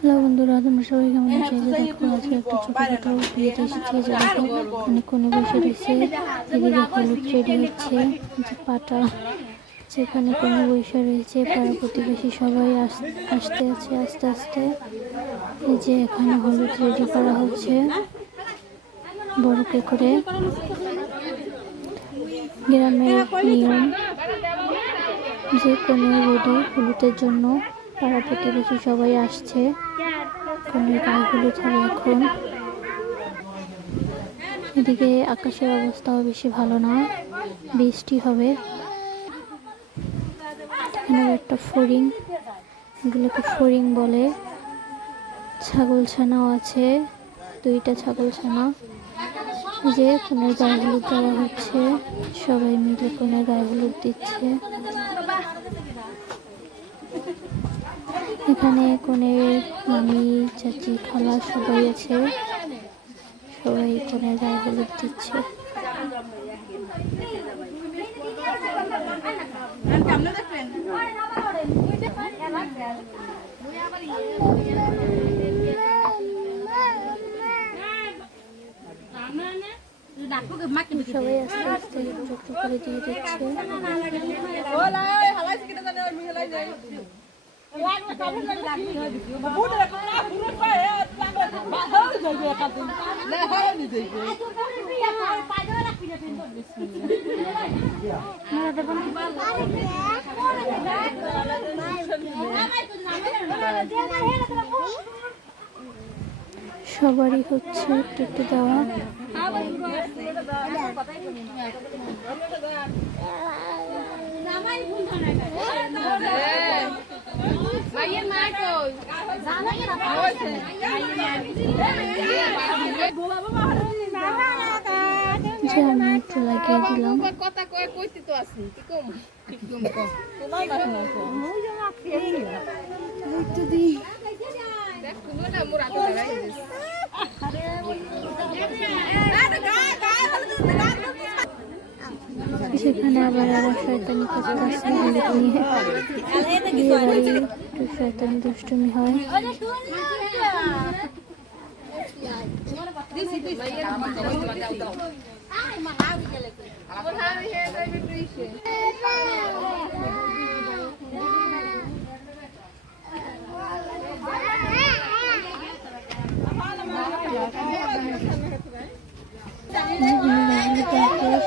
Hello বন্ধুরা, তোমরা সবাই কেমন আছো? দেখো আজকে একটা ছোটখাটো বিয়েতে এসেছি। যে দেখো অনেক কোণে বসে রয়েছে, এদিকে হলুদ রেডি হচ্ছে, যে পাটা যেখানে কোণে বসে রয়েছে, পাড়া প্রতিবেশী সবাই আসতে আছে আস্তে আস্তে। এই যে এখানে হলুদ রেডি করা হচ্ছে বড়কে করে। গ্রামের নিয়ম যে কোণে রেডি হলুদের জন্য, পাড়া প্রতিবেশী সবাই আসছে। কনের গায়ে হলুদ হবে এখন। এদিকে আকাশের অবস্থাও বেশি ভালো না, বৃষ্টি হবে। এখানে একটা ফড়িং, এগুলোকে ফড়িং বলে। ছাগল ছানাও আছে, 2টা ছাগল ছানা। যে কনের গায়ে হলুদ দেওয়া হচ্ছে, সবাই মিলে কনের গায়ে হলুদ দিচ্ছে। এখানে কনের মামি, চাচি, খালা সবাই আছে, সবাই কনের গায়ে হলুদ দিচ্ছে। সবাই আস্তে আস্তে একটু করে দিয়ে দিচ্ছে। সবারই হচ্ছে একটু একটু দেওয়া। যে আমি একটু লাগিয়ে দিলাম। সেখানে আবার আরো শয়তানি করতেছে হলুদ নিয়ে। বিয়ে বাড়ি একটু শয়তানি দুষ্টুমি হয়।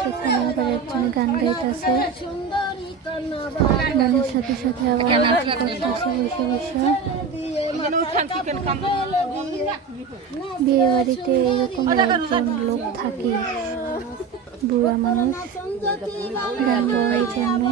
সেখানে আবার একজন গান গাইতেছে, গানের সাথে সাথে আবার করতেছে বসে বসে। বিয়ে বাড়িতে এরকম একজন লোক থাকে, বুড়া মানুষ, গান গাওয়ার জন্য।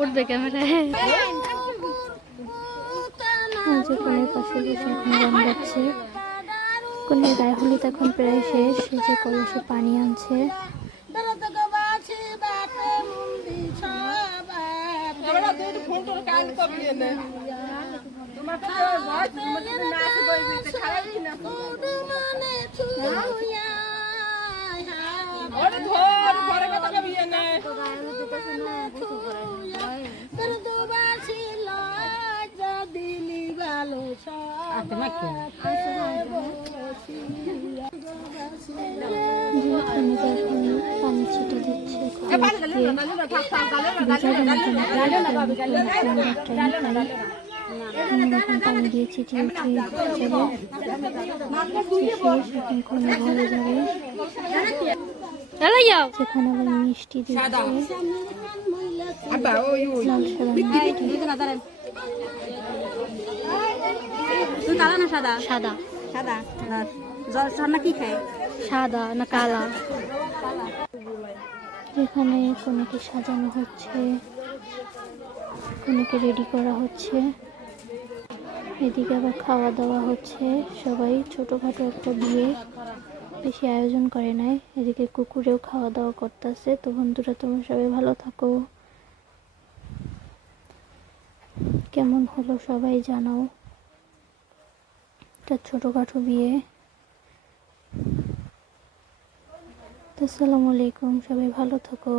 উঠবে ক্যামেরায়। কনের পাশে বসে এখন গান গাচ্ছে। কনের গায়ে হলুদ এখন প্রায় শেষ। এই যে কলসে পানি আনছে। পানি ছিটে দিচ্ছে, পানি দিয়ে ছিটিয়ে উঠিয়ে যাবে। সেখানে আবার মিষ্টি দিচ্ছে, সাদা সাদা সাদা সাদা কি খায়, সাদা না কালা। এখানে কনেকে সাজানো হচ্ছে, কনেকে রেডি করা হচ্ছে। এদিকে আবার খাওয়া দাওয়া হচ্ছে। সবাই ছোটখাটো একটা বিয়ে, বেশি আয়োজন করে নাই। এদিকে কুকুরেও খাওয়া দাওয়া করতেছে। তো বন্ধুরা, তোমরা সবাই ভালো থাকো। কেমন হলো সবাই জানাও। একটা ছোটোখাটো বিয়ে। আসসালামু আলাইকুম, সবাই ভালো থাকো।